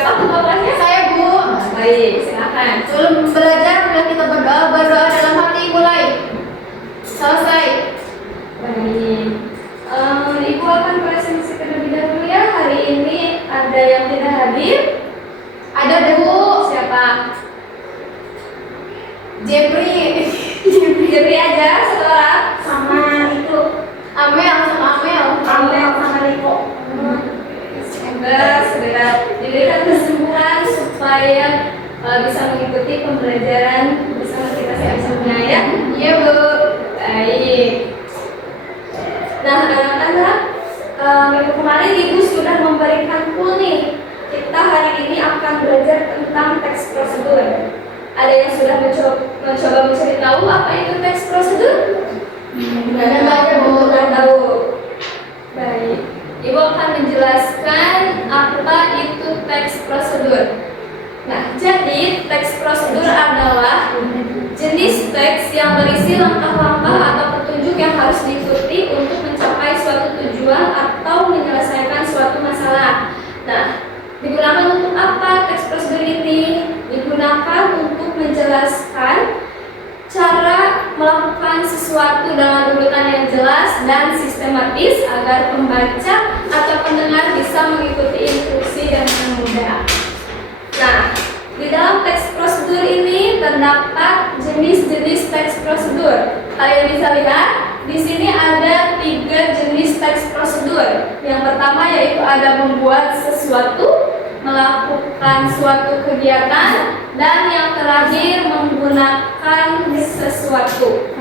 Siapa pembawaannya? Saya, Bu. Baik, silakan. Sebelum belajar, bila kita berdoa dalam hati, mulai. Selesai. Baik. Ibu akan presentasi terlebih dahulu ya. Hari ini ada yang tidak hadir. Ada, Bu. Siapa? Jepri. Jepri aja, satu orang. Sama itu Amel sama Amel. Amel sama Riko. Semoga segera diberikan kesembuhan supaya bisa mengikuti pembelajaran bersama kita semuanya ya. Iya, Bu. Baik. Nah, anak-anak, minggu kemarin Ibu sudah memberikan pool nih. Kita hari ini akan belajar tentang teks prosedur. Ada yang sudah mencoba mencari tahu apa itu teks prosedur? Ada aja, Bu. Sudah tahu. Baik. Ibu akan menjelaskan apa itu teks prosedur. Nah, jadi teks prosedur adalah jenis teks yang berisi langkah-langkah atau petunjuk yang harus diikuti untuk mencapai suatu tujuan atau menyelesaikan suatu masalah. Nah, digunakan untuk apa teks prosedur ini? Digunakan untuk menjelaskan cara melakukan sesuatu dengan urutan yang jelas dan sistematis agar pembaca atau pendengar bisa mengikuti instruksi dengan mudah. Nah, di dalam teks prosedur ini terdapat jenis-jenis teks prosedur. Kalian bisa lihat di sini ada 3 jenis teks prosedur. Yang pertama yaitu ada membuat sesuatu, melakukan suatu kegiatan, dan yang terakhir menggunakan sesuatu.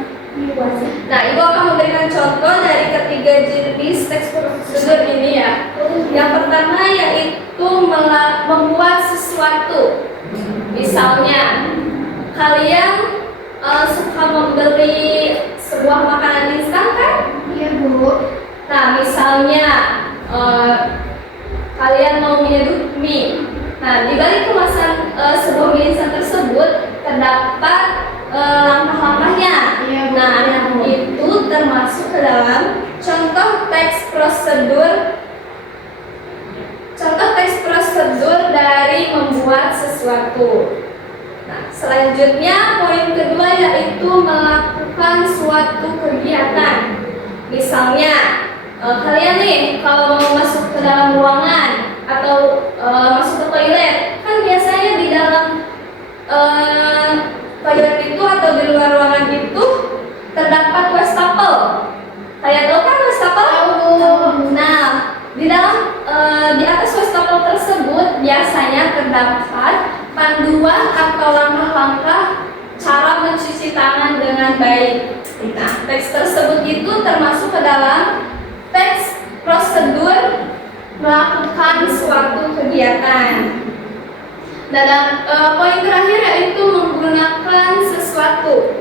Nah, Ibu akan memberikan contoh dari ketiga jenis teks prosedur ini ya. Yang pertama yaitu membuat sesuatu. Misalnya, kalian suka membeli sebuah makanan instan kan? Iya, Bu. Nah, misalnya kalian mau menyeduh mie. Nah, di balik kemasan sebuah mie instan tersebut terdapat langkah-langkahnya. Iya, Bu. Nah, itu termasuk ke dalam contoh teks prosedur. Contoh teks prosedur dari membuat sesuatu. Nah, selanjutnya poin kedua yaitu melakukan suatu kegiatan. Misalnya, kalian nih kalau mau masuk ke dalam ruangan atau masuk ke toilet, kan biasanya di dalam toilet itu atau di luar ruangan itu terdapat wastafel. Kalian tahu kan wastafel? Nah, di dalam di atas wastafel tersebut biasanya terdapat panduan atau langkah-langkah cara mencuci tangan dengan baik. Nah, teks tersebut itu termasuk ke dalam teks prosedur melakukan suatu kegiatan. Dan poin terakhir yaitu menggunakan sesuatu.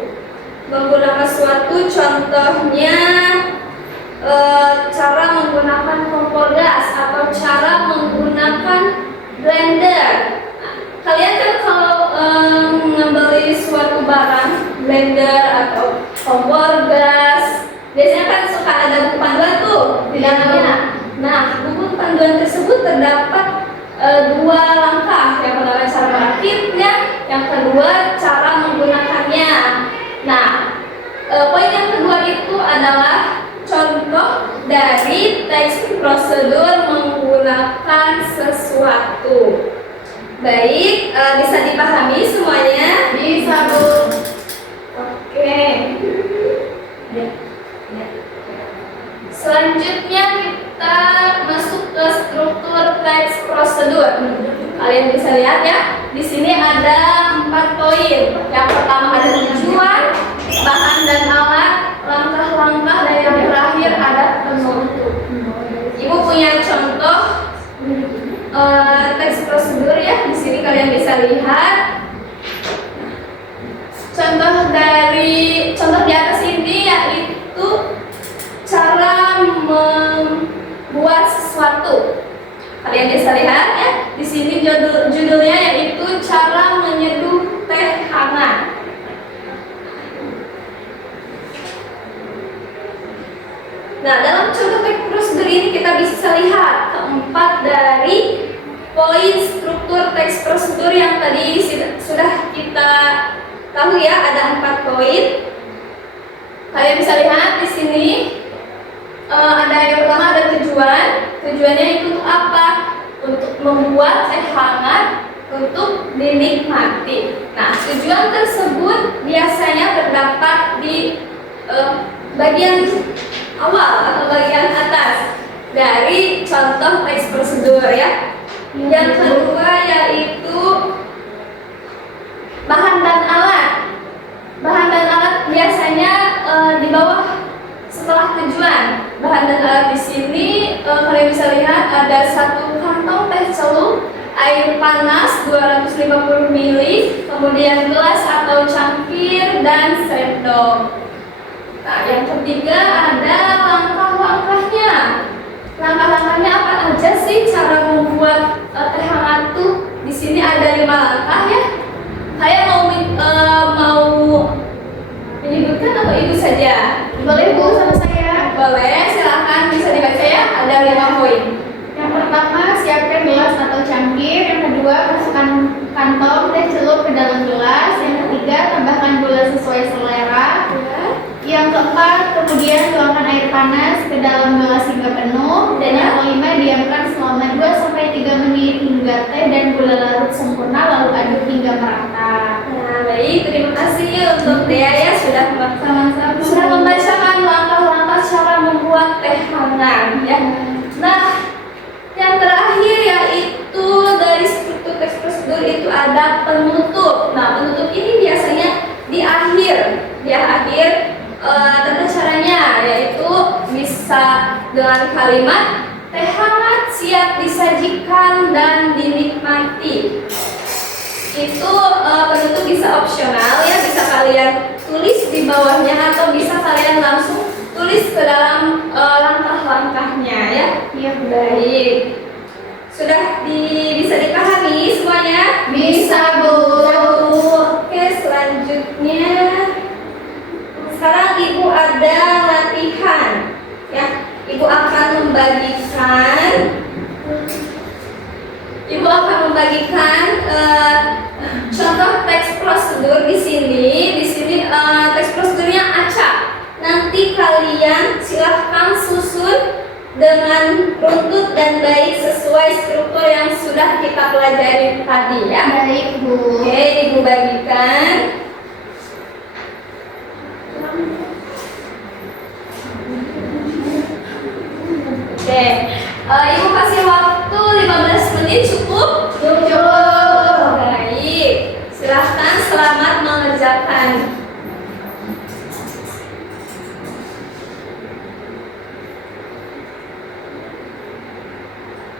Menggunakan sesuatu contohnya cara menggunakan kompor gas atau cara menggunakan blender. Kalian kan kalau membeli suatu barang, blender atau kompor gas, biasanya kan suka ada buku panduan tuh di dalamnya. Nah, buku panduan tersebut terdapat 2 langkah. Yang pertama cara merakitnya, yang kedua cara menggunakannya. Nah, poin yang kedua itu adalah contoh dari teks prosedur menggunakan sesuatu. Baik, bisa dipahami semuanya? Bisa, Bu. Oke. Selanjutnya kita masuk ke struktur teks prosedur. Kalian bisa lihat ya, di sini ada 4 poin. Yang pertama ada tujuan, bahan dan alat, langkah-langkah, dan yang terakhir ada penutup. Ibu punya contoh teks prosedur ya. Di sini kalian bisa lihat. Contoh di atas ini yaitu cara membuat sesuatu. Kalian bisa lihat ya. Di sini judulnya yaitu cara menyeduh teh hangat. Nah, dalam contoh teks prosedur ini kita bisa lihat keempat dari poin struktur struktur teks prosedur yang tadi sudah kita tahu ya, ada 4 poin. Kalian bisa lihat di sini ada yang pertama, ada tujuan. Tujuannya itu untuk apa? Untuk membuat teh hangat untuk dinikmati. Nah, tujuan tersebut biasanya terdapat di bagian awal atau bagian atas dari contoh teks prosedur ya. Yang kedua yaitu bahan dan alat. Bahan dan alat biasanya di bawah setelah tujuan. Bahan dan alat di sini kalian bisa lihat ada 1 kantong teh celup, air panas 250 ml, kemudian gelas atau cangkir dan sendok. Nah, yang ketiga ada langkah-langkahnya. Langkah-langkahnya apa aja sih cara membuat teh hangat tuh? Di sini ada 5 langkah ya. Saya mau menyebutkan atau ibu saja? Boleh Bu sama saya. Boleh, silahkan bisa dibaca ya. Ada 5 poin. Yang pertama, siapkan gelas atau cangkir. Yang kedua, masukkan kantong teh celup ke dalam gelas. Yang ketiga, tambahkan gula sesuai selera. Yang keempat, kemudian tuangkan air panas ke dalam gelas hingga penuh. Dan yang kelima, diamkan selama 2-3 menit hingga teh dan gula larut sempurna, lalu aduk hingga merata. Nah, baik, terima kasih untuk Dea ya sudah membacakan langkah-langkah cara membuat teh hangat ya. Nah, yang terakhir yaitu dari struktur teks prosedur itu ada penutup. Nah, penutup ini biasanya di akhir. Tata caranya yaitu bisa dengan kalimat teh hangat siap disajikan dan dinikmati. Itu penutup bisa opsional ya, bisa kalian tulis di bawahnya atau bisa kalian langsung tulis ke dalam langkah-langkahnya ya. Iya, Baik. Sudah bisa dipahami semuanya? Bisa, Bu. Oke, selanjutnya sekarang Ibu ada latihan ya. Ibu akan membagikan contoh teks prosedur di sini. Di sini teks prosedurnya acak. Nanti kalian silahkan susun dengan runtut dan baik sesuai struktur yang sudah kita pelajari tadi ya. Baik, Bu. Oke, Ibu bagikan. Oke, Ibu kasih waktu 15 menit cukup? Cukup. Baik, silahkan selamat mengerjakan.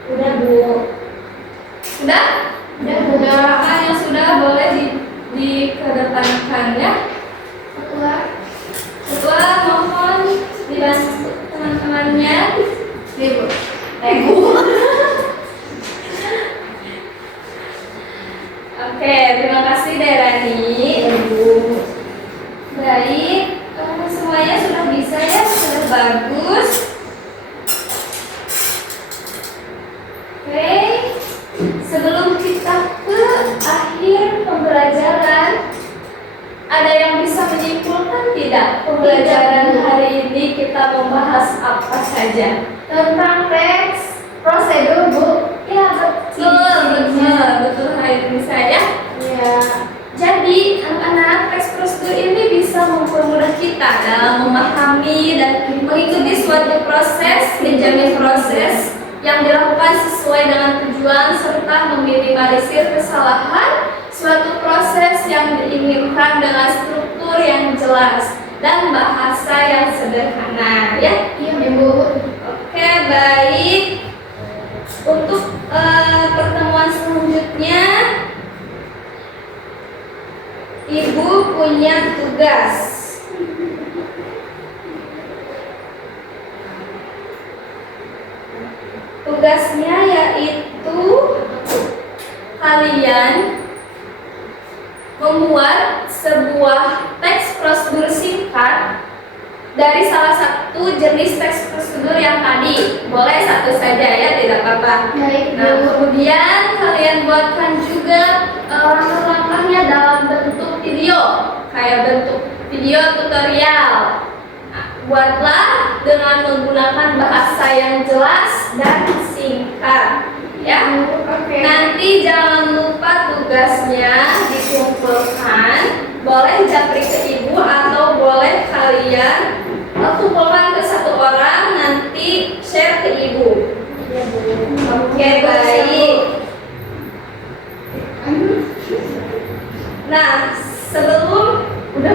Udah Bu? Sudah? Udah. Yang sudah boleh dikedepankan ya. Ketua mohon dibantu teman-temannya. Ibu. Oke, terima kasih Derani. Baik, semuanya sudah bisa ya, sudah bagus. Oke, sebelum kita ke akhir pembelajaran, ada yang bisa menyimpulkan tidak pembelajaran hari ini kita membahas apa saja? Tentang teks prosedur, Bu. Ya betul Hairunisa ya. Ya. Jadi anak-anak teks prosedur ini bisa mempermudah kita dalam memahami dan mengikuti suatu proses, menjamin proses yang dilakukan sesuai dengan tujuan serta meminimalisir kesalahan, suatu proses yang diinginkan dengan struktur yang jelas dan bahasa yang sederhana ya. Iya, Ibu. Oke, baik. Untuk pertemuan selanjutnya Ibu punya tugas. Tugasnya yaitu kalian membuat sebuah teks prosedur singkat dari salah satu jenis teks prosedur yang tadi. Boleh satu saja ya, tidak apa-apa. Baik, Bu. Nah, kemudian kalian buatkan tutorial. Nah, buatlah dengan menggunakan bahasa yang jelas dan singkat. Ya. Oke. Nanti jangan lupa tugasnya dikumpulkan. Boleh japri ke ibu atau boleh kalian kumpulkan ke satu orang, nanti share ke ibu. Oke, baik. Nah, sebelum udah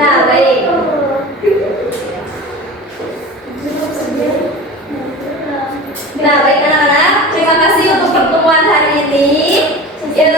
Nah, baik. Nah, baik anak-anak, terima kasih untuk pertemuan hari ini. Ya,